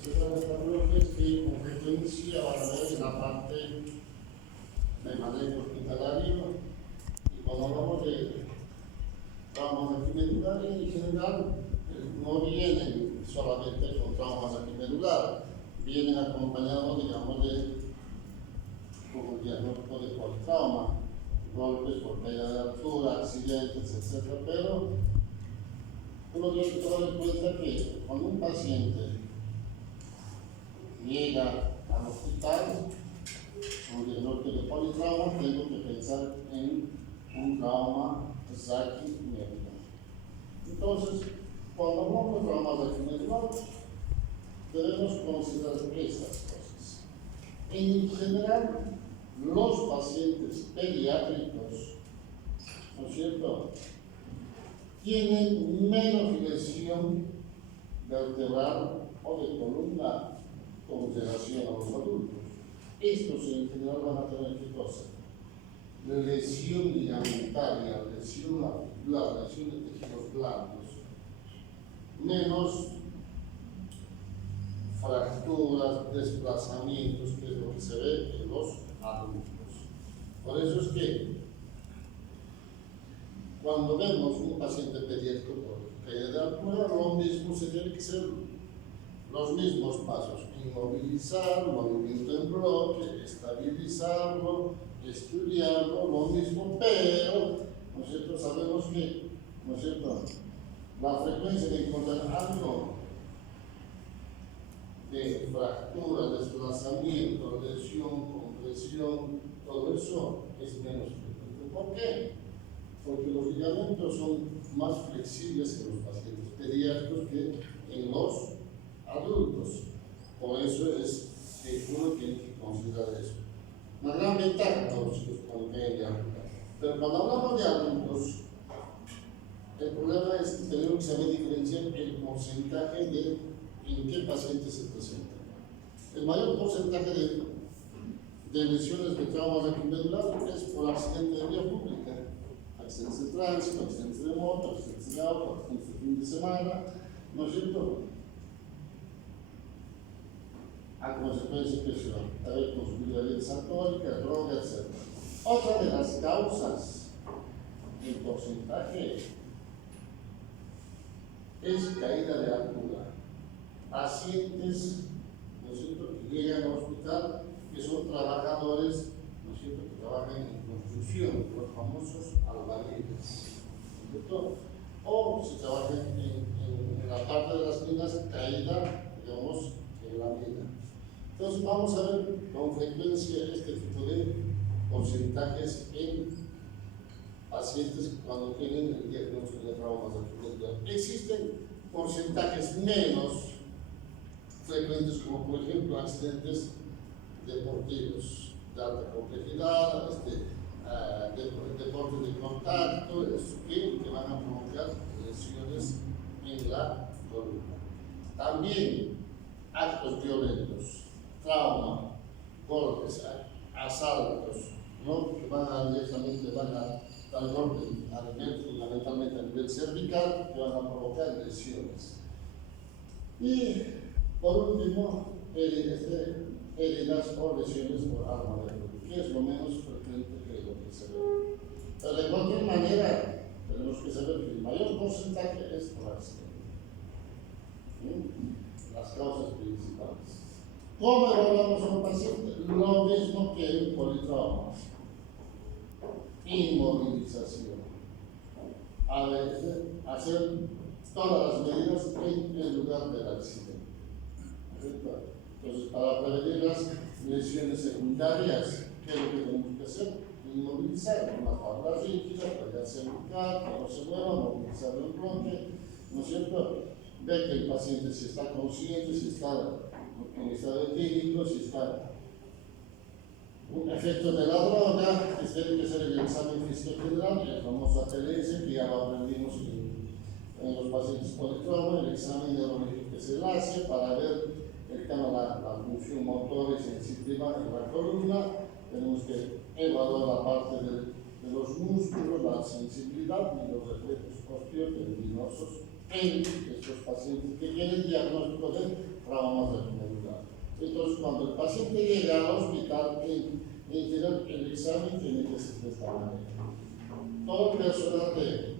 Otra de las bloques que con frecuencia van a ver en la parte de manejo hospitalario, y cuando hablamos de traumas aquimedulares en general, no vienen solamente con traumas aquimedulares, vienen acompañados, digamos, de como el diagnóstico de politrauma, golpes por caída de altura, accidentes, etc. Pero uno tiene que tomar en cuenta que cuando un paciente llega al hospital con diagnóstico de politrauma, tengo que pensar en un trauma aquimedulares. Entonces, cuando hablamos de traumas aquimedulares, debemos considerar estas cosas. En general, los pacientes pediátricos, ¿no es cierto?, tienen menos lesión vertebral o de columna con relación a los adultos. Estos en general van a tener ¿qué cosa? Lesión ligamentaria, lesión articular, lesión de tejidos blandos, menos fracturas, desplazamientos, que es lo que se ve en los adultos. Por eso es que cuando vemos un paciente pediátrico por caída de altura, lo mismo se tiene que hacer los mismos pasos: inmovilizar, movimiento en bloque, estabilizarlo, estudiarlo, lo mismo, pero, ¿no es cierto?, sabemos que, ¿no es cierto?, la frecuencia de encontrar algo de fractura, desplazamiento, lesión, compresión, todo eso es menos frecuente. ¿Por qué? Porque los ligamentos son más flexibles en los pacientes pediátricos que en los adultos. Por eso es que uno tiene que considerar eso. Una gran ventaja para los chicos cuando caen de altura. Pero cuando hablamos de adultos, el problema es que tenemos que saber diferenciar el porcentaje de en qué pacientes se presenta. El mayor porcentaje de lesiones de traumas aquimedulares es por accidente de vía pública, accidentes de tránsito, accidentes de moto, accidentes de auto, accidentes de fin de semana, ¿no es cierto?, a consecuencia de haber consumido bebidas alcohólicas, drogas, etc. Otra de las causas del porcentaje es caída de altura. Pacientes, ¿no es cierto?, que llegan al hospital, que son trabajadores, ¿no es cierto?, que trabajan en construcción, los famosos albañiles, ¿no es cierto?, o si trabajan en la parte de las minas, caída, digamos, en la mina. Entonces vamos a ver con frecuencia este tipo de porcentajes en pacientes cuando tienen el diagnóstico de traumas aquimedulares. Existen porcentajes menos frecuentes, como por ejemplo accidentes deportivos de alta complejidad, deportes de contacto, que van a provocar lesiones en la columna. También actos violentos, trauma, golpes, asaltos, ¿no?, que directamente van a dar golpe fundamentalmente a nivel cervical, que van a provocar lesiones. Y por último, heridas o lesiones por arma de fuego, que es lo menos frecuente que lo que se ve. Pero de cualquier manera, tenemos que saber que el mayor porcentaje es por accidente. Las causas principales. ¿Cómo evaluamos a un paciente? Lo mismo que el politrauma. Inmovilización. Hacer todas las medidas en el lugar del accidente. Entonces, para prevenir las lesiones secundarias, ¿qué es lo que tenemos que hacer? Inmovilizar con las tablas rígidas, para cervical, que no se mueva, movilizarlo en bloque, ¿no es cierto? Ver que el paciente si está consciente, si está en estado etílico, si está un efecto de la droga, que tiene que ser el examen físico general, el famoso ATLS, que ya lo aprendimos en los pacientes politrauma, el examen neurológico que se hace para ver el tema la función motora y sensitiva en la columna. Tenemos que evaluar la parte de los músculos, la sensibilidad y los reflejos osteotendinosos en estos pacientes que tienen diagnóstico de traumas de medular. Entonces, cuando el paciente llega al hospital, el examen tiene que ser de esta manera. Todo el personal de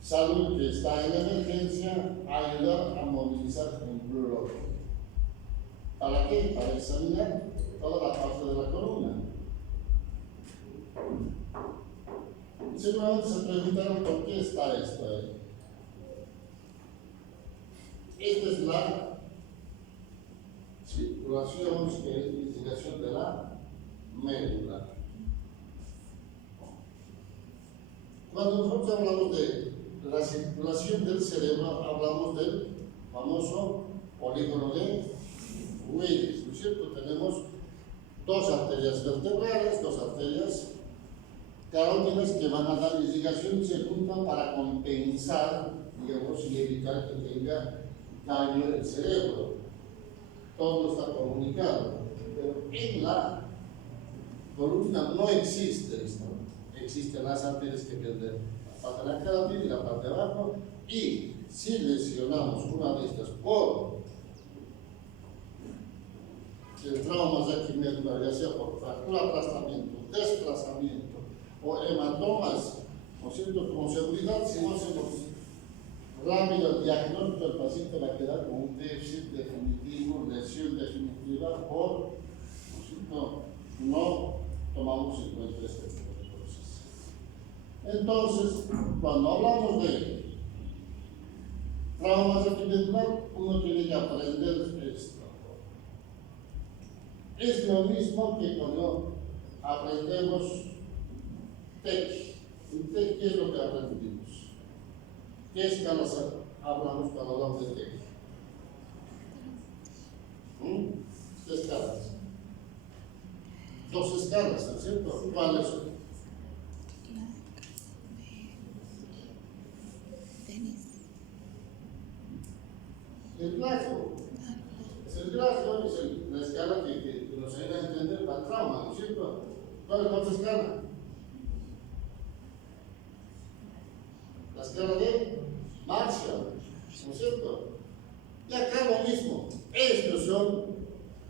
salud que está en emergencia ayudar a movilizar un blog. ¿Para qué? Para examinar toda la parte de la columna. Y seguramente se preguntaron por qué está esto ahí. Esta es la circulación, investigación de la médula. Cuando nosotros hablamos de la circulación del cerebro, hablamos del famoso polígono de Willis, ¿no es cierto? Tenemos dos arterias vertebrales, dos arterias carótidas que van a dar irrigación y se juntan para compensar, digamos, y evitar que tenga daño el cerebro. Todo está comunicado, pero en la columna no existe esto. Existen las arterias que pierden la parte de la carótida y la parte de abajo, y si lesionamos una de estas por el trauma medular, ya sea por fractura, aplastamiento, desplazamiento o hematomas, ¿no es cierto? Con seguridad, si no hacemos rápido el diagnóstico, el paciente va a quedar con un déficit definitivo, lesión definitiva, por, ¿no es cierto? No tomamos en cuenta este tipo de cosas. Entonces, cuando hablamos de traumas medular, uno tiene que aprender esto. Es lo mismo que cuando aprendemos TEC. En TEC, ¿qué es lo que aprendimos? ¿Qué escalas hablamos cuando hablamos de TEC? ¿Qué escalas? Dos escalas, ¿no es cierto? ¿Cuáles son? El Glasgow. El Glasgow es la escala que nos ayuda a entender el trauma, ¿no es cierto? ¿Cuál es la otra escala? La escala de Marshall, ¿no es cierto? Y acá lo mismo. Estos son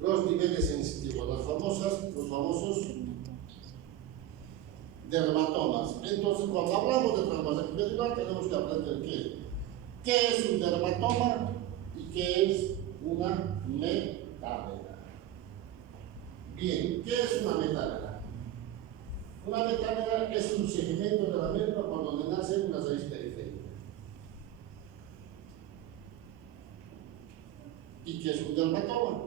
los niveles sensitivos, los famosos dermatomas. Entonces, cuando hablamos de traumas medular, tenemos que aprender qué es un dermatoma y qué es una metámera. Bien, ¿qué es una metámera? Una metámera es un segmento de la médula por donde nace una raíz periférica. ¿Y qué es un dermatoma?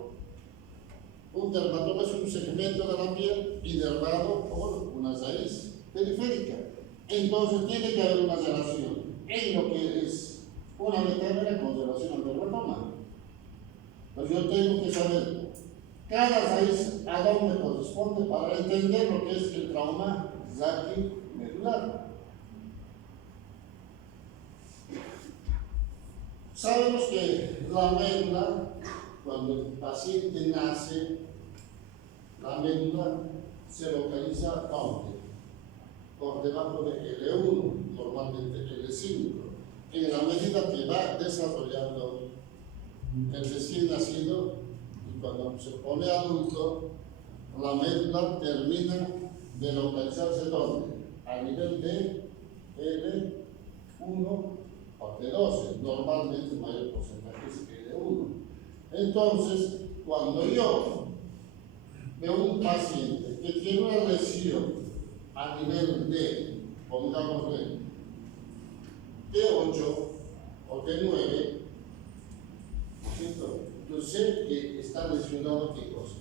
Un dermatoma es un segmento de la piel inervado por una raíz periférica. Entonces tiene que haber una relación en lo que es una metámera con relación al dermatoma. Pues yo tengo que saber cada raíz a dónde corresponde para entender lo que es el trauma raquimedular. Sabemos que la médula, cuando el paciente nace, la médula se localiza ¿dónde? Por debajo de L1, normalmente L5. En la medida que va desarrollando el recién nacido, y cuando se pone adulto, la médula termina de localizarse ¿dónde? A nivel de L1 o T12, normalmente el mayor porcentaje es L1. Entonces, cuando yo veo un paciente que tiene una lesión a nivel de, pongámosle, T8 o T9, ¿cierto? Yo sé que está lesionado ¿qué cosa?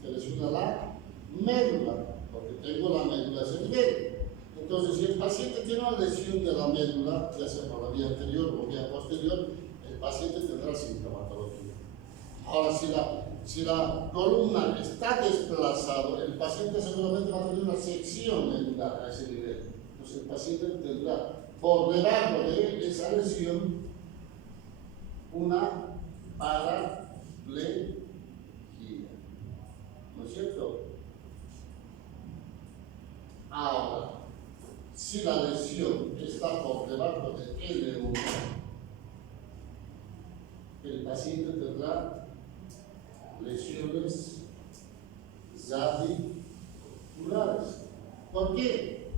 Se lesiona la médula, porque tengo la médula a ese nivel. Entonces, si el paciente tiene una lesión de la médula, ya sea por la vía anterior o vía posterior, el paciente tendrá sintomatología. Ahora, si la columna está desplazada, el paciente seguramente va a tener una sección medular a ese nivel. Entonces, el paciente tendrá por debajo de esa lesión una paraplegia. ¿No es cierto? Ahora, si la lesión está por debajo de L1, el paciente tendrá lesiones radiculares. ¿Por qué?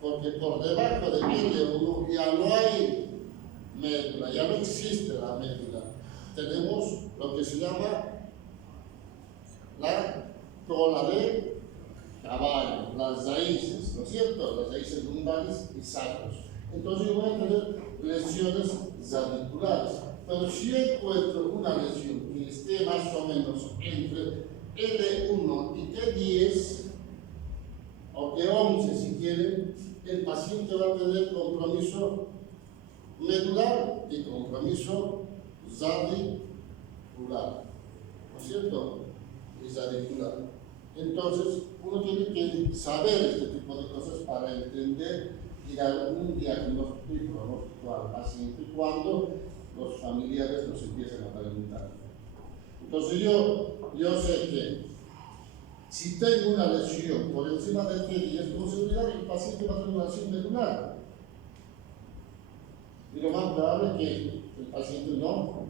Porque por debajo de L1 ya no hay médula, ya no existe la médula. Tenemos lo que se llama la cola de caballo, las raíces, ¿no es cierto? Las raíces lumbares y sacros. Entonces yo voy a tener lesiones radiculares. Pero si yo encuentro una lesión que esté más o menos entre L1 y T10, o T11 si quieren, el paciente va a tener compromiso medular y compromiso radicular, ¿no es cierto? Y radicular. Entonces, uno tiene que saber este tipo de cosas para entender y dar un diagnóstico y pronóstico al paciente cuando los familiares nos empiezan a preguntar. Entonces, yo sé que si tengo una lesión por encima del T10, con seguridad el paciente va a tener una lesión medular. Y lo más probable es que el paciente no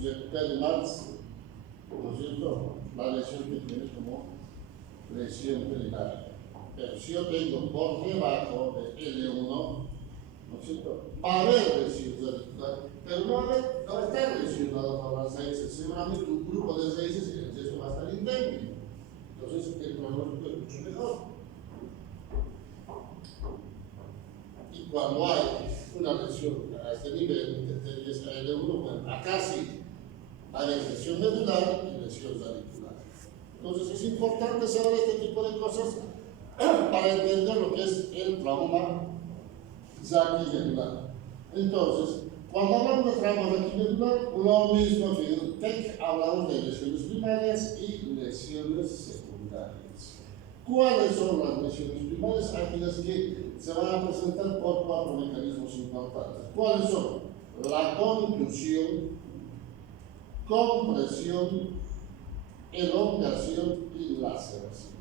recupere más, ¿no es cierto?, la lesión que tiene como lesión medular. Pero si yo tengo por debajo de L1, ¿no es cierto?, va a haber lesiones radiculares, pero no va a estar lesionado por las raíces, seguramente un grupo de raíces y el yeso va a estar indemne. Entonces el pronóstico es mucho mejor. Y cuando hay una lesión a este nivel, de T10 a L1, bueno, acá sí hay lesión medular y lesión radicular. Entonces es importante saber este tipo de cosas para entender lo que es el trauma raquimedular. Entonces, cuando hablamos de trauma raquimedular, lo mismo que en el TEC, hablamos de lesiones primarias y lesiones secundarias. ¿Cuáles son las lesiones primarias? Aquellas que se van a presentar por 4 mecanismos importantes. ¿Cuáles son? La contusión, compresión, elongación y laceración.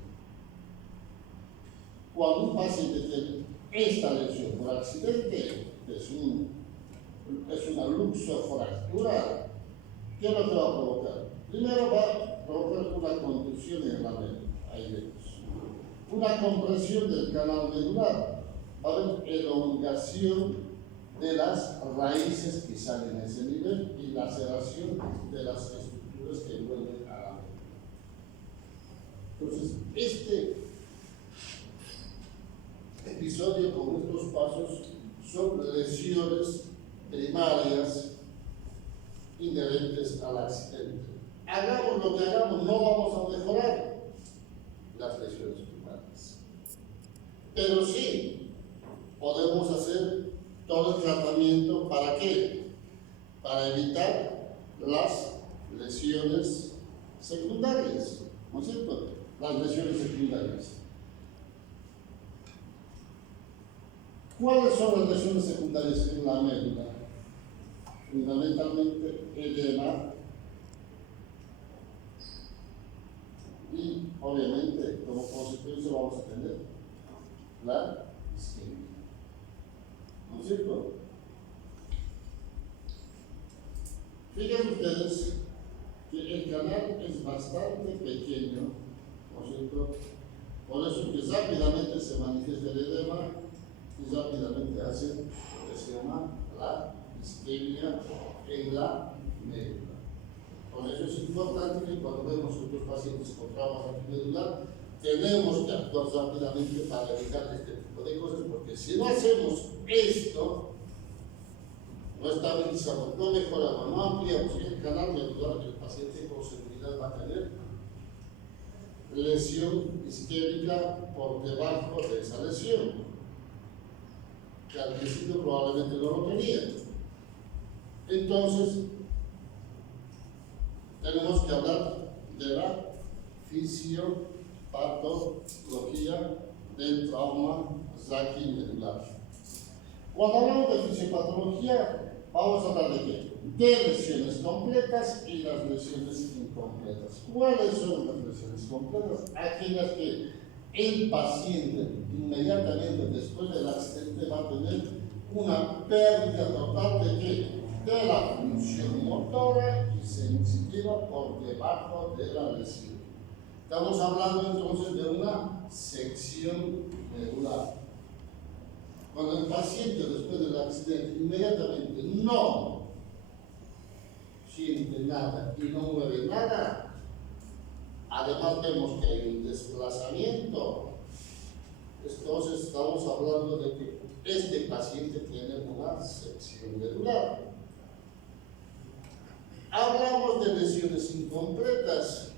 Cuando un paciente tiene esta lesión por accidente, es una luxofractura, ¿qué es lo que va a provocar? Primero va a provocar una contusión en la médula, ahí vemos. Una compresión del canal medular, va a haber elongación de las raíces que salen a ese nivel y laceración de las estructuras que envuelven a la médula. Entonces, este episodio con estos pasos son lesiones primarias inherentes al accidente. Hagamos lo que hagamos, no vamos a mejorar las lesiones primarias. Pero sí podemos hacer todo el tratamiento. ¿Para qué? Para evitar las lesiones secundarias, ¿no es cierto? Las lesiones secundarias. ¿Cuáles son las lesiones secundarias en la médula? Fundamentalmente edema y, obviamente, como consecuencia vamos a tener la isquemia. ¿No es cierto? Fíjense ustedes que el canal es bastante pequeño, ¿no es cierto? Por eso que rápidamente se manifiesta el edema y rápidamente hace lo que se llama la isquemia en la médula. Por eso es importante que cuando vemos otros pacientes con trauma raquimedular, tenemos que actuar rápidamente para evitar este tipo de cosas, porque si no hacemos esto, no estabilizamos, no mejoramos, no ampliamos el canal medular, el paciente con seguridad va a tener lesión isquémica por debajo de esa lesión, que al principio probablemente no lo tenía. Entonces, tenemos que hablar de la fisiopatología del trauma raquimedular. Cuando hablamos de fisiopatología, vamos a hablar de qué? De lesiones completas y las lesiones incompletas. ¿Cuáles son las lesiones completas? Aquellas que el paciente inmediatamente después del accidente va a tener una pérdida total de qué? De la función motora y sensitiva por debajo de la lesión. Estamos hablando entonces de una sección medular. Cuando el paciente después del accidente inmediatamente no siente nada y no mueve nada, además vemos que hay un desplazamiento, entonces estamos hablando de que este paciente tiene una sección medular. Hablamos de lesiones incompletas.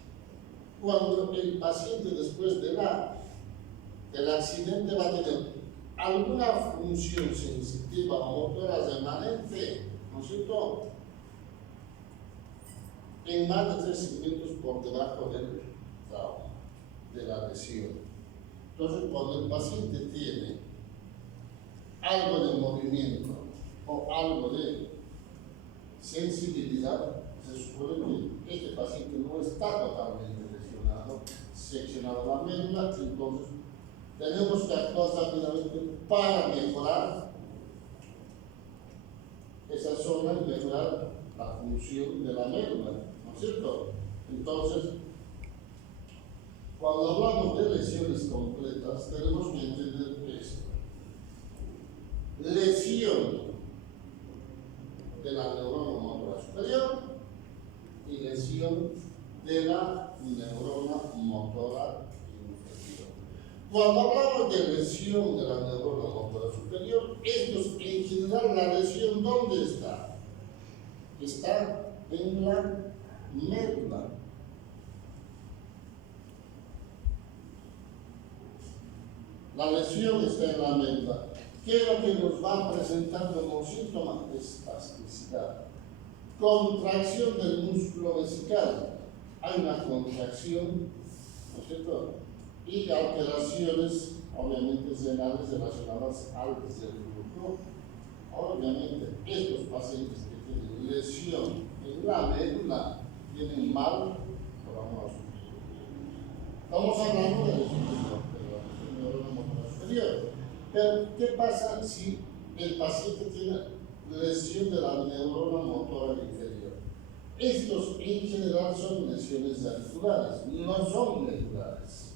Cuando el paciente después del accidente va a tener alguna función sensitiva o motora remanente, ¿no es cierto?, en más de 3 segmentos por debajo del trauma, de la lesión. Entonces, cuando el paciente tiene algo de movimiento o algo de sensibilidad, se supone que este paciente no está totalmente lesionado, seccionado la médula, entonces tenemos que actuar rápidamente para mejorar esa zona y mejorar la función de la médula, ¿no es cierto? Entonces, cuando hablamos de lesiones completas, tenemos que entender esto. Lesión de la neurona motora superior y lesión de la neurona motora inferior. Cuando hablamos de lesión de la neurona motora superior, esto en general la lesión, ¿dónde está? Está en la médula. La lesión está en la médula. ¿Qué es lo que nos va presentando como síntoma? Espasticidad. Contracción del músculo vesical. Hay una contracción, ¿no es cierto? Y alteraciones, obviamente, renales relacionadas al reflujo. Obviamente, estos pacientes que tienen lesión en la médula tienen mal programación. Estamos hablando de lesiones de la neurona motora superior. Pero, ¿qué pasa si el paciente tiene lesión de la neurona motora inferior? Estos en general son lesiones articulares, no son medulares.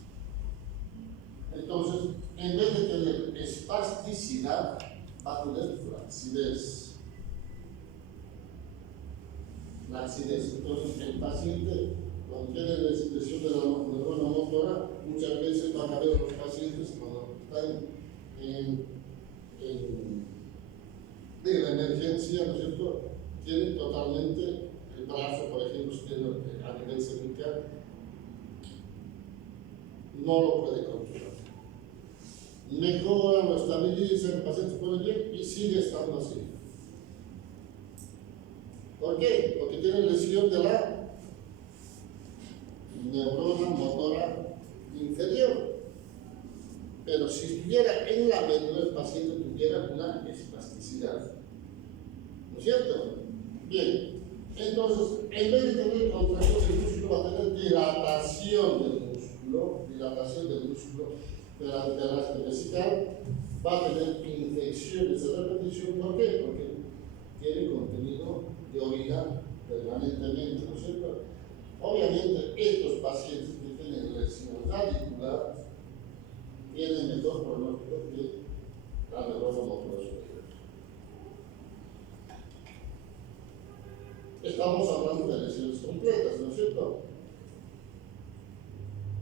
Entonces, en vez de tener espasticidad, va a tener flacidez. Entonces, el paciente, cuando tiene lesión de la neurona motora, muchas veces van a ver los pacientes cuando están de la emergencia, ¿no es cierto?, tienen totalmente el brazo, por ejemplo, si tiene a nivel cervical, no lo puede controlar. Mejora, lo estabiliza, el paciente puede bien y sigue estando así. ¿Por qué? Porque tiene lesión de la neurona motora inferior. Pero si estuviera en la médula, el paciente tuviera una espasticidad. ¿No es cierto? Bien. Entonces, en vez de tener contracción del músculo, va a tener dilatación del músculo de la vesical, va a tener infecciones de repetición. ¿Por qué? Porque tiene contenido de orina permanentemente, ¿no es cierto? Obviamente, estos pacientes que tienen lesión radicular tienen mejor pronóstico que la neurona motora superior. Estamos hablando de lesiones completas, ¿no es cierto?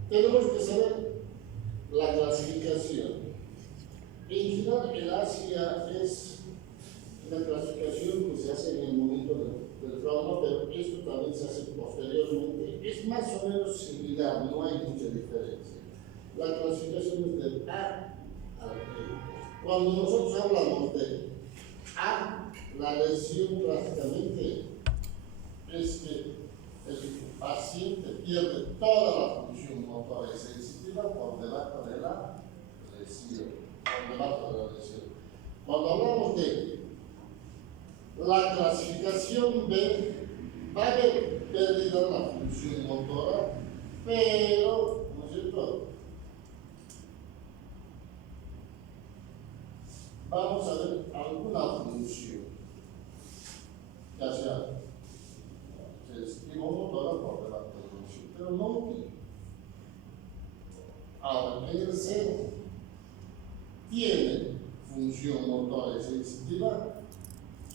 Tenemos que saber la clasificación. En general, el ASIA es una clasificación que se hace en el momento del trauma, pero esto también se hace posteriormente. Es más o menos similar, no hay mucha diferencia. La clasificación es del A al B. Cuando nosotros hablamos de A, la lesión prácticamente es que el paciente pierde toda la función motora y sensitiva por debajo de la lesión. Cuando hablamos de la clasificación B, va a haber pérdida de la función motora, pero, ¿no es cierto?, vamos a ver algunas una función, ya sea se estima motora por delante del función, pero no útil. Ahora, el seno tiene función motora y sensitiva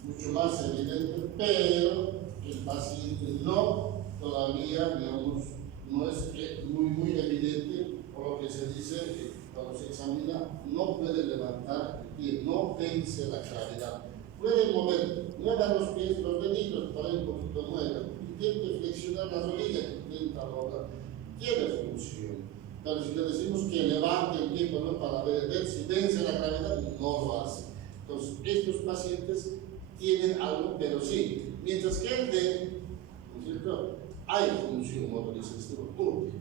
mucho más evidente, pero el paciente no, todavía, digamos, no es muy evidente, por lo que se dice que cuando se examina no puede levantar el pie, no vence la gravedad. Puede mover, mueva los pies, los deditos, por ahí un poquito mueve, intente flexionar las rodillas, intenta doblar, tiene función. Pero si le decimos que levante el pie para ver si vence la gravedad, no lo hace. Entonces, estos pacientes tienen algo, pero sí, mientras que el de, ¿no es cierto?, hay función motorizativa útil.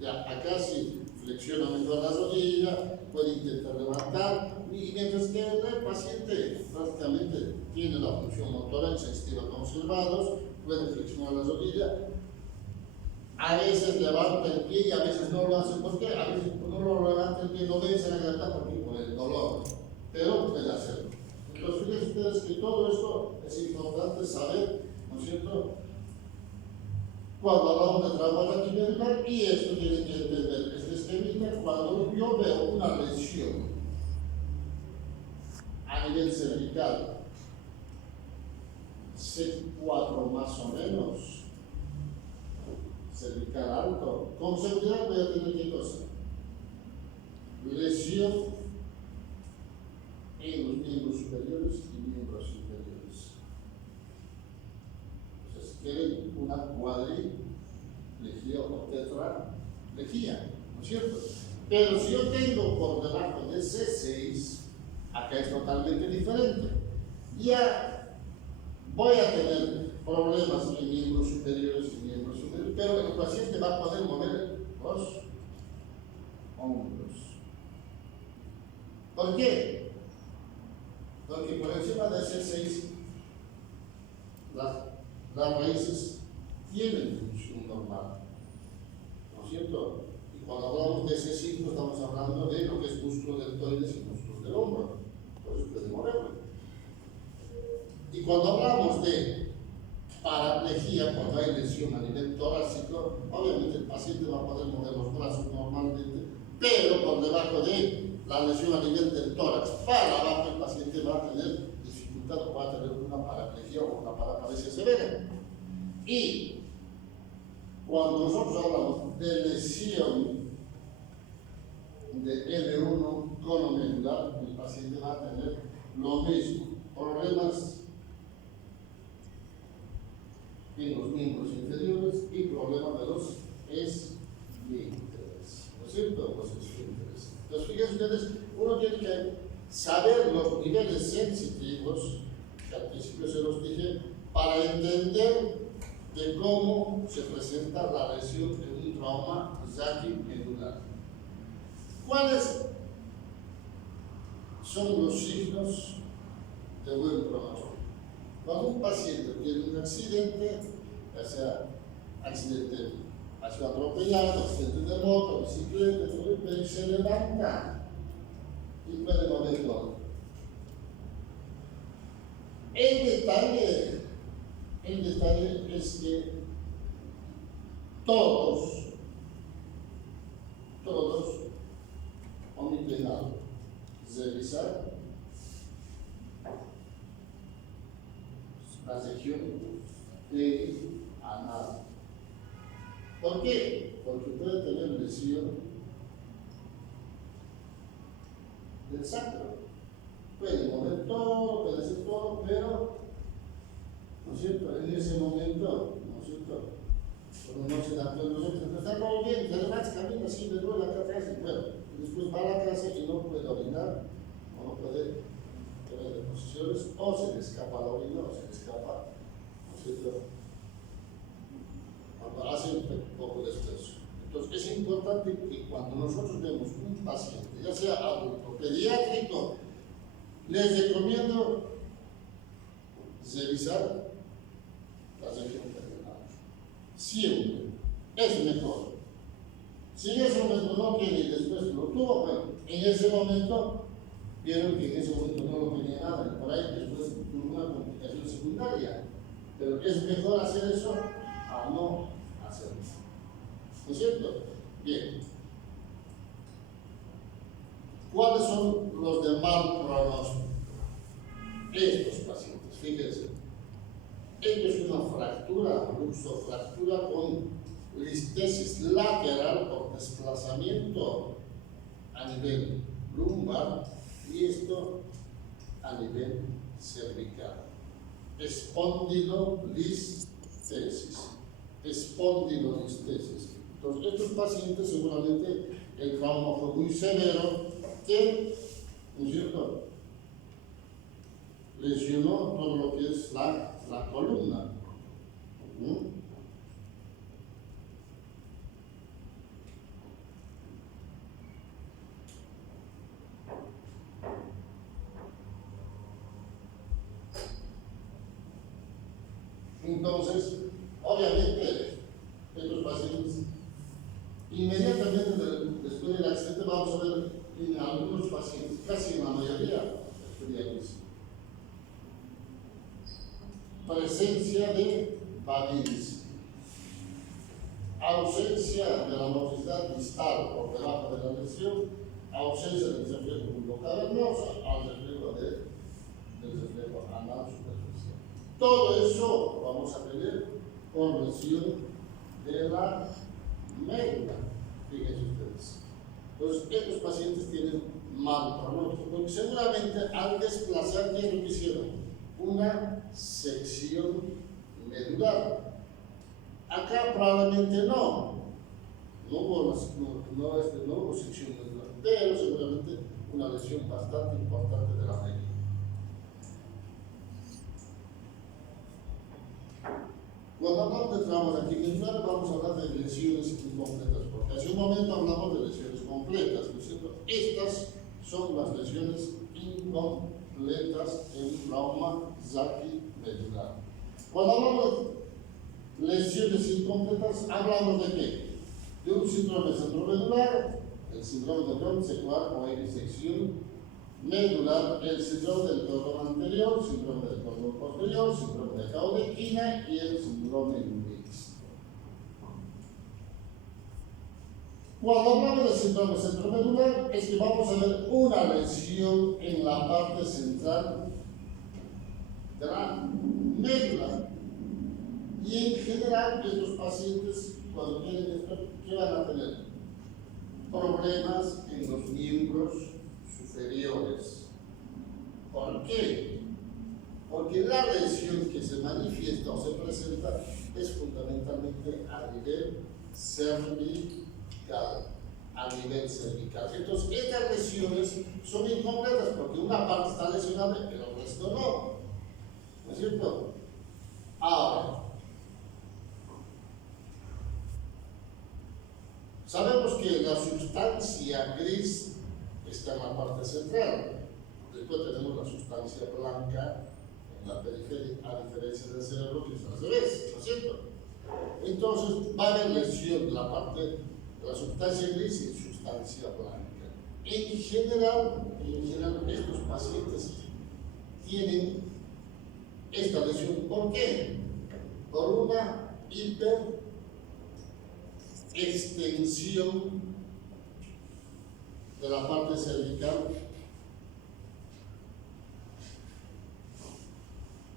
Ya, acá sí, flexiona mejor la rodilla, puede intentar levantar, y mientras que el paciente prácticamente tiene la función motora y sensitiva conservados, puede flexionar la rodilla. A veces levanta el pie y a veces no lo hace. ¿Por qué? A veces no lo levanta el pie, no vence la gravedad por el dolor, pero puede hacerlo. Entonces, fíjense ustedes que todo esto es importante saber, ¿no es cierto?, cuando hablamos de trauma laticular, y esto tiene que entender, es que cuando yo veo una lesión a nivel cervical, C4 más o menos, cervical alto, con seguridad voy a tener qué cosa, lesión en los miembros superiores y miembros inferiores. Entonces, quieren una cuadrilejía o tetralejía, ¿no es cierto? Pero si yo tengo por debajo de C6, acá es totalmente diferente. Ya voy a tener problemas en miembros superiores y miembros inferiores, pero el paciente va a poder mover los hombros. ¿Por qué? Porque por encima de C6 las raíces tienen función normal, ¿no es cierto? Y cuando hablamos de C5 estamos hablando de lo que es músculo deltoides y músculo del hombro, por eso puede moverlo. Y cuando hablamos de paraplejía, cuando hay lesión a nivel torácico, obviamente el paciente va a poder mover los brazos normalmente, pero por debajo de la lesión a nivel del tórax para abajo, el paciente va a tener dificultad o va a tener una paraplejía o una paraplegia severa. Y cuando nosotros hablamos de lesión de L1 conomedular, el paciente va a tener lo mismo, problemas en los miembros inferiores y problemas de los esfínteres, ¿no es cierto? Los esfínteres. Entonces, fíjense ustedes, uno tiene que saber los niveles sensitivos, que al principio se los dije, para entender de cómo se presenta la lesión de un trauma saquimedular. ¿Cuáles son los signos de buen pronóstico? Cuando un paciente tiene un accidente, ya sea accidente, ha sido atropellado, accidente de moto, bicicleta, pero se levanta y puede mover todo. El detalle es que todos omiten algo. Revisar la región anal. ¿Por qué? Porque puede tener lesión del sacro. Puede mover todo, puede hacer todo, pero, ¿no es cierto?, en ese momento, ¿no es cierto?, cuando no se da cuenta, nosotros está todo bien, se levanta, camina así, me duele acá atrás y bueno, después va a la casa y no puede orinar, o no puede tener deposiciones, o se le escapa la orina, o se le escapa, ¿no es cierto?, cuando hace un poco de esfuerzo. Entonces es importante que cuando nosotros vemos un paciente, ya sea adulto, pediátrico, les recomiendo revisar la región terminal. Siempre es mejor. Si en ese momento no tiene y después lo tuvo, bueno, en ese momento vieron que en ese momento no lo tenía nada, y por ahí después tuvo una complicación secundaria. Pero es mejor hacer eso a no hacerlo. ¿No es cierto? Bien. ¿Cuáles son los de mal pronóstico? Estos pacientes, fíjense. Esto es una fractura, luxofractura con listesis lateral por desplazamiento a nivel lumbar y esto a nivel cervical. Espondilolistesis. Espondilolistesis. Entonces, estos pacientes seguramente el trauma fue muy severo que, ¿no es cierto?, lesionó todo lo que es la columna. Entonces, obviamente, estos pacientes, inmediatamente después del accidente, vamos a ver en algunos pacientes, casi en la mayoría, presencia de Babinski, ausencia de la motricidad distal por debajo de la lesión, ausencia del reflejo bucocavernoso al reflejo del reflejo anal superficial. Todo eso vamos a tener por lesión de la médula, fíjense ustedes. Entonces, estos pacientes tienen mal pronóstico, porque seguramente al desplazar, ¿qué es lo que hicieron? Una sección medular. Acá probablemente no hubo sección medular, pero seguramente una lesión bastante importante de la médula. Cuando hablamos de traumas aquí medulares, vamos a hablar de lesiones incompletas, porque hace un momento hablamos de lesiones completas, ¿no es cierto? Estas son las lesiones incompletas en trauma medular. Cuando hablamos de lesiones incompletas, hablamos de qué? De un síndrome centromedular, el síndrome de Brown secular o disección medular, el síndrome del cordón anterior, síndrome del cordón posterior, síndrome de Caudequina y el síndrome mixto. Cuando hablamos de síndrome centromedular, es que vamos a ver una lesión en la parte central de la médula. Y en general, estos pacientes, cuando tienen esto, ¿qué van a tener? Problemas en los miembros superiores. ¿Por qué? Porque la lesión que se manifiesta o se presenta es fundamentalmente a nivel cervical. Entonces, estas lesiones son incompletas porque una parte está lesionada pero el resto no. ¿No es cierto? Ahora, sabemos que la sustancia gris está en la parte central. Después tenemos la sustancia blanca en la periferia, a diferencia del cerebro que es al revés, ¿no es cierto? Entonces va a haber lesión de la parte de la sustancia gris y sustancia blanca. En general, estos pacientes tienen esta lesión. ¿Por qué? Por una hiperextensión de la parte cervical,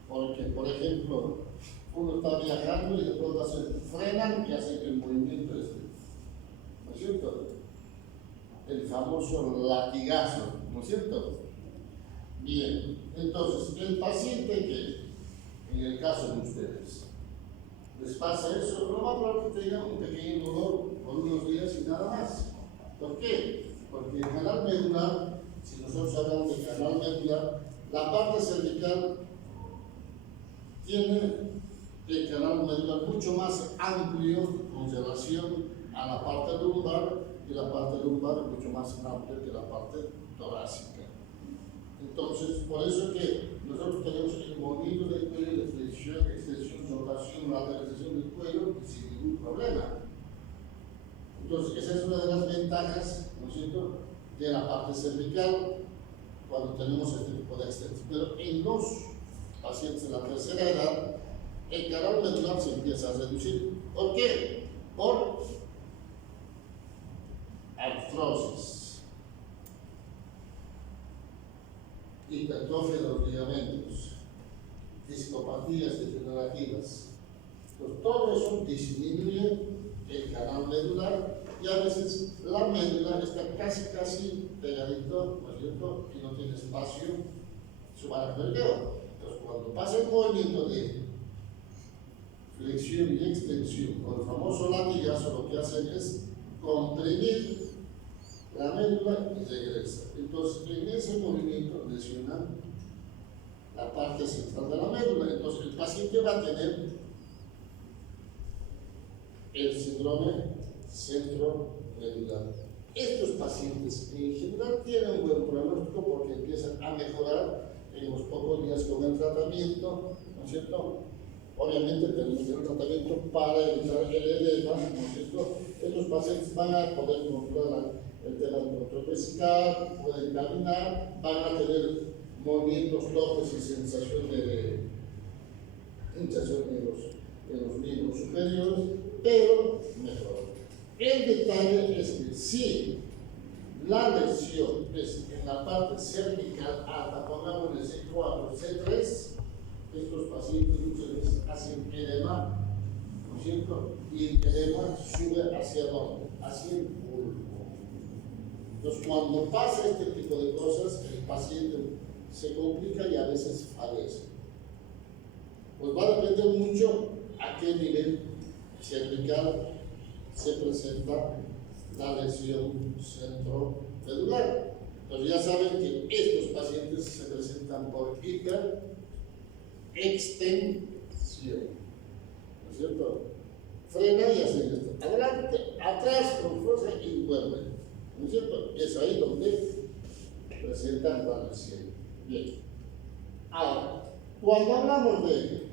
porque, por ejemplo, uno está viajando y después frenan y hacen el movimiento ¿no es cierto? El famoso latigazo, ¿no es cierto? Bien, entonces, el paciente que, en el caso de ustedes, les pasa eso, no va a probar que tengan un pequeño dolor por unos días y nada más. ¿Por qué? Porque el canal medular, si nosotros hablamos de canal medular, la parte cervical tiene el canal medular mucho más amplio con relación a la parte lumbar, y la parte lumbar es mucho más amplia que la parte torácica. Entonces, por eso que nosotros tenemos el movimiento del cuello de flexión, extensión, rotación, lateralización del cuello sin ningún problema. Entonces, esa es una de las ventajas, ¿no es cierto?, de la parte cervical. cuando tenemos este tipo de accidentes. Pero en los pacientes de la tercera edad, el canal medular se empieza a reducir. ¿Por qué? Por artrosis, hipertrofia de los ligamentos, discopatías degenerativas. Entonces, todo eso disminuye el canal medular y a veces la médula está casi pegadito, ¿no es cierto? Y no tiene espacio subaracno del dedo. Entonces, cuando pasa el movimiento de flexión y extensión con el famoso latigazo, lo que hacen es comprimir la médula y regresa. Entonces, en ese movimiento lesionan la parte central de la médula. Entonces, el paciente va a tener el síndrome centromedular. Estos pacientes en general tienen un buen pronóstico porque empiezan a mejorar en los pocos días con el tratamiento, ¿no es cierto? Obviamente tenemos que hacer un tratamiento para evitar el edema, ¿no es cierto? Estos pacientes van a poder controlar el tema del control vesical, pueden caminar, van a tener movimientos torpes y sensación de hinchazón en los miembros superiores, pero mejor. El detalle es que si la lesión es en la parte cervical alta, pongamos el C4, C3, estos pacientes muchas veces hacen edema, ¿no es cierto? Y el edema sube hacia dónde? Hacia el pulmón. Entonces, cuando pasa este tipo de cosas, el paciente se complica y a veces fallece. Pues va a depender mucho a qué nivel cervical se presenta la lesión centromedular. Entonces ya saben que estos pacientes se presentan por hiperextensión, ¿no es cierto? Frena y hace esto, adelante, atrás con fuerza y vuelve, ¿no es cierto? Es ahí donde presentan la lesión. Bien. Ahora, cuando hablamos de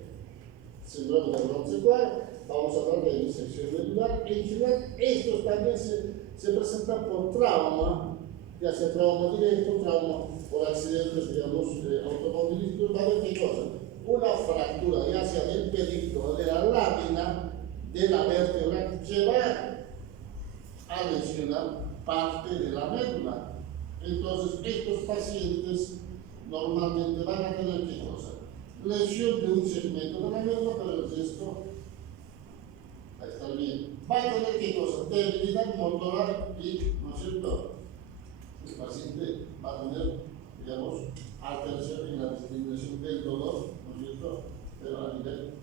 síndrome de Ron-Sequard, vamos a hablar de disección medular. En general, estos también se presentan por trauma, ya sea trauma directo, trauma por accidentes, digamos, automovilísticos. Va a haber qué cosa: una fractura, ya sea del pediclo o de la lámina de la vértebra, que va a lesionar parte de la médula. Entonces, estos pacientes normalmente van a tener qué cosa: lesión de un segmento de la médula, pero el resto va a estar bien. Va a tener qué cosa: debilidad motora y, ¿no es cierto?, el paciente va a tener, digamos, alteración en la discriminación del dolor, ¿no es cierto?, pero a nivel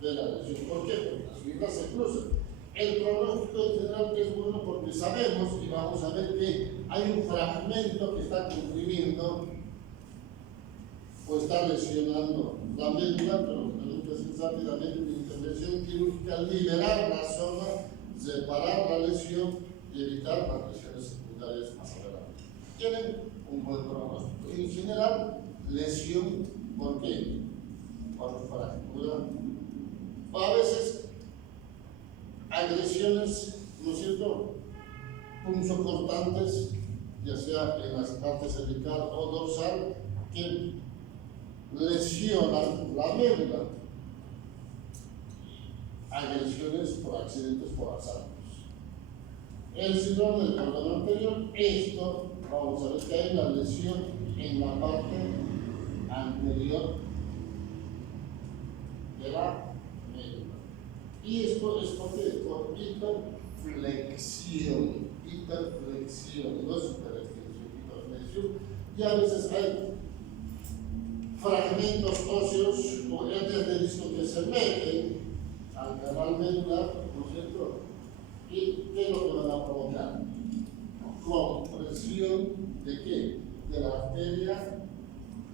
de la lesión. ¿Por qué? Porque las fibras se cruzan. El pronóstico en general es bueno porque sabemos y vamos a ver que hay un fragmento que está comprimiendo o está lesionando la médula, pero tenemos que hacer rápidamente una intervención quirúrgica, liberar la zona, reparar la lesión y evitar las lesiones secundarias más adelante. Tienen un buen pronóstico. En general, lesión, ¿por qué? Por fractura. O a veces, agresiones, ¿no es cierto?, punzocortantes, ya sea en las partes cervical o dorsal, que lesionan la médula. Agresiones por accidentes por asaltos. El síndrome del cordón anterior, esto, vamos a ver que hay una lesión en la parte anterior de la médula. Y esto es porque por hiperflexión, no es superextensión, hiperflexión, y a veces hay fragmentos óseos o hernias de disco que se meten al canal medular, ¿no es cierto? ¿Y qué es lo que van a provocar? Compresión de qué? De la arteria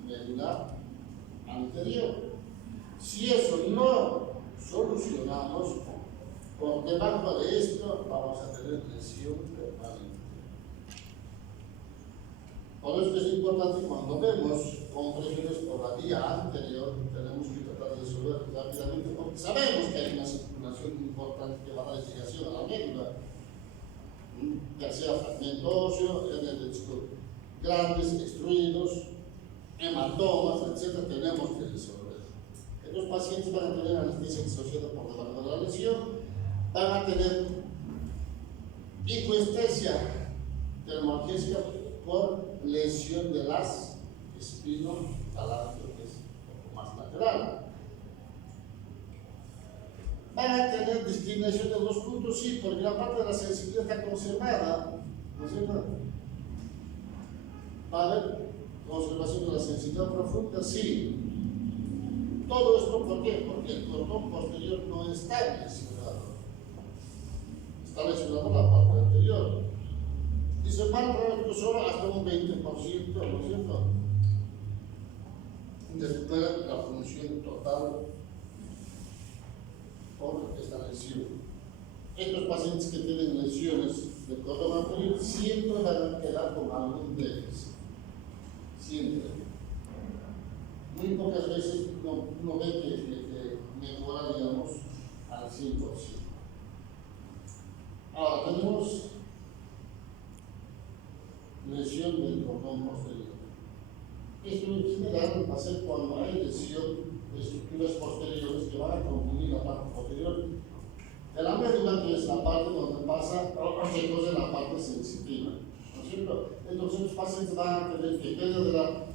medular anterior. Si eso no solucionamos, por debajo de esto vamos a tener lesión permanente. Por eso es importante, cuando vemos compresiones por la vía anterior, tenemos que tratar de resolver rápidamente, porque sabemos que hay una circulación importante que va a dar llegación a la médula, ya sea fragmento óseo, hernia de disco grandes, extruidos, hematomas, etc., tenemos que resolver. Estos pacientes van a tener anestesia disociada por debajo de la lesión, van a tener hipoestesia termoalgésica por lesión de las espinotalácteo, que es un poco más lateral. Van a tener discriminación de los puntos, sí, porque la parte de la sensibilidad está conservada, ¿no es cierto? Va a haber conservación de la sensibilidad profunda, sí. Todo esto, ¿por qué? Porque el cordón posterior no está lesionado. Está lesionado la parte anterior. Dice, mal pronóstico solo hasta un 20%, ¿no es cierto? Recupera la función total por esta lesión. Estos pacientes que tienen lesiones del cordón anterior siempre van a quedar con algún déficit. Siempre. Muy pocas veces uno ve que mejora, digamos, al 100%. Ahora tenemos lesión del cordón posterior. Esto en general va a ser cuando hay lesión de estructuras posteriores que van a comprimir la parte posterior de la médula, que es la parte donde pasa o se cose la parte sensitiva, ¿no es cierto? Entonces los pacientes van a tener que pérdida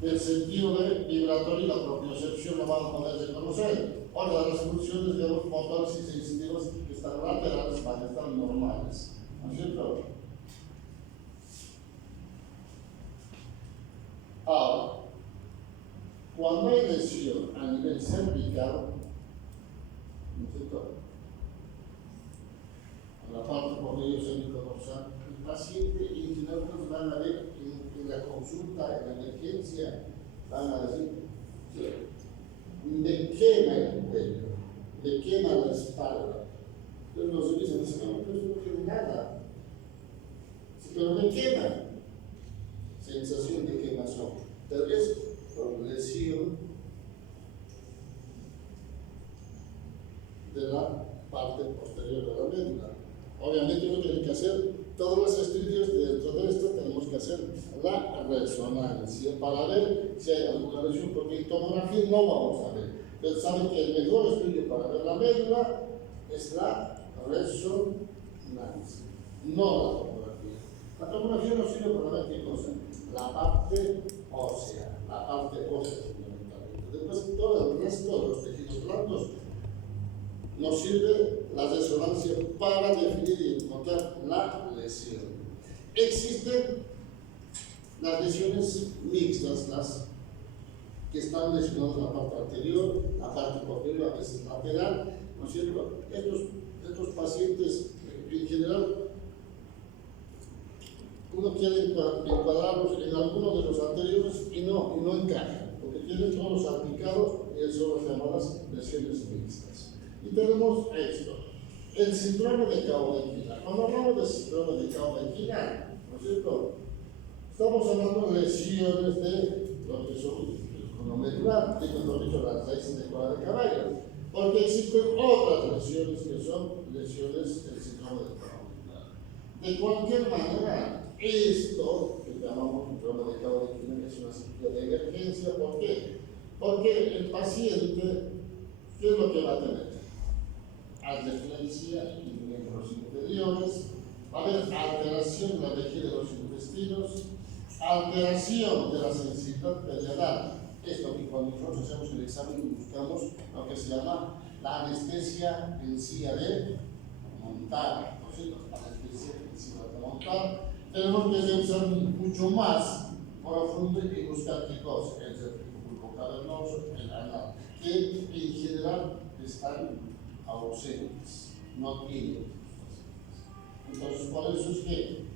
del sentido de vibratorio y la propiocepción no van a poder reconocer. Ahora las funciones de los motores y sensitivas que están laterales van a estar normales, ¿no es cierto? Ahora, cuando hay lesión a nivel cervical, ¿no es cierto?, en la parte posterior cervico-dorsal, el paciente en general van a ver en la consulta, en la emergencia, van a decir, me quema el cuello, me quema la espalda. Entonces los dicen, no, pero no tiene nada. Pero me quema. Sensación de quemazón. Tal vez por lesión de la parte posterior de la médula. Obviamente uno tiene que hacer todos los estudios dentro de esto, tenemos que hacer la resonancia para ver si hay alguna lesión, porque en tomografía no vamos a ver. Pero saben que el mejor estudio para ver la médula es la resonancia, no la tomografía. La tomografía no sirve para ver qué cosa, la parte ósea, fundamentalmente. Después todo el resto de los tejidos blandos nos sirve la resonancia para definir y encontrar la lesión. Existen las lesiones mixtas, las que están lesionadas en la parte anterior, la parte posterior, a veces lateral, ¿no es cierto? Estos pacientes, en general, uno quiere encuadrarlos en alguno de los anteriores y no encajan, porque tienen todos salpicados y son las llamadas lesiones mixtas. Y tenemos esto, el síndrome de Cowen-Quina. Cuando hablamos del síndrome de Cowen-Quina, ¿no es cierto?, estamos hablando de lesiones de lo que son el cono medular, mejor dicho, las raíces de cola de caballo, porque existen otras lesiones que son lesiones del síndrome de Cowen-Quina. De cualquier manera, esto que llamamos síndrome de Cowen-Quina es una cirugía de emergencia. ¿Por qué? Porque el paciente, ¿qué es lo que va a tener? Adeflesia en miembros inferiores, va a haber alteración de la vejiga de los intestinos, alteración de la sensibilidad perianal. Esto que cuando nosotros hacemos el examen buscamos lo que se llama la anestesia en silla de montar, ¿no es cierto? La anestesia en silla de montar. Tenemos que revisar mucho más profundo y buscar qué cosa, el cerviculo cavernoso, el anal, que en general están ausentes, no tienen. Entonces, por eso es que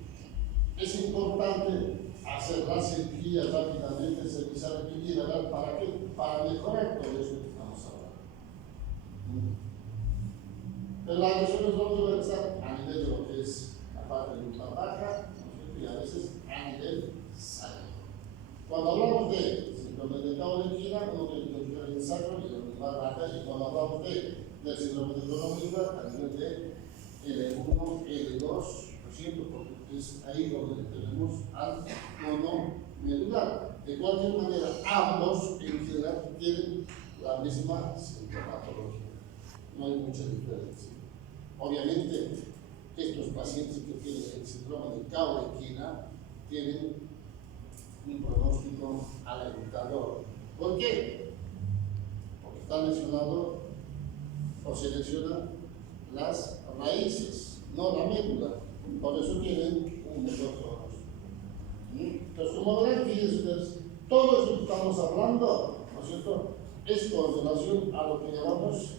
es importante hacer la cirugía rápidamente, revisar el general, ¿para qué? Para mejorar todo eso que estamos hablando. Pero las lesiones no deben estar a nivel de lo que es la parte lumbar baja, ¿no? Y a veces a nivel sacro. Cuando hablamos de síndrome de Cowen-Quina, uno tiene que ubicar el sacro y la lumbar baja, y cuando hablamos del síndrome de cono medular, a nivel de L1, L2, ¿no es cierto? Porque es ahí donde tenemos al mono medular. De cualquier manera, ambos en general tienen la misma sintomatología. No hay mucha diferencia. Obviamente, estos pacientes que tienen el síndrome de Caurequina tienen un pronóstico alentador. ¿Por qué? Porque está mencionado o selecciona las raíces, no la médula. Por eso tienen un mejor pronóstico. Entonces, como verán, fíjense ustedes, todo eso que estamos hablando, ¿no es cierto?, es con relación a lo que llamamos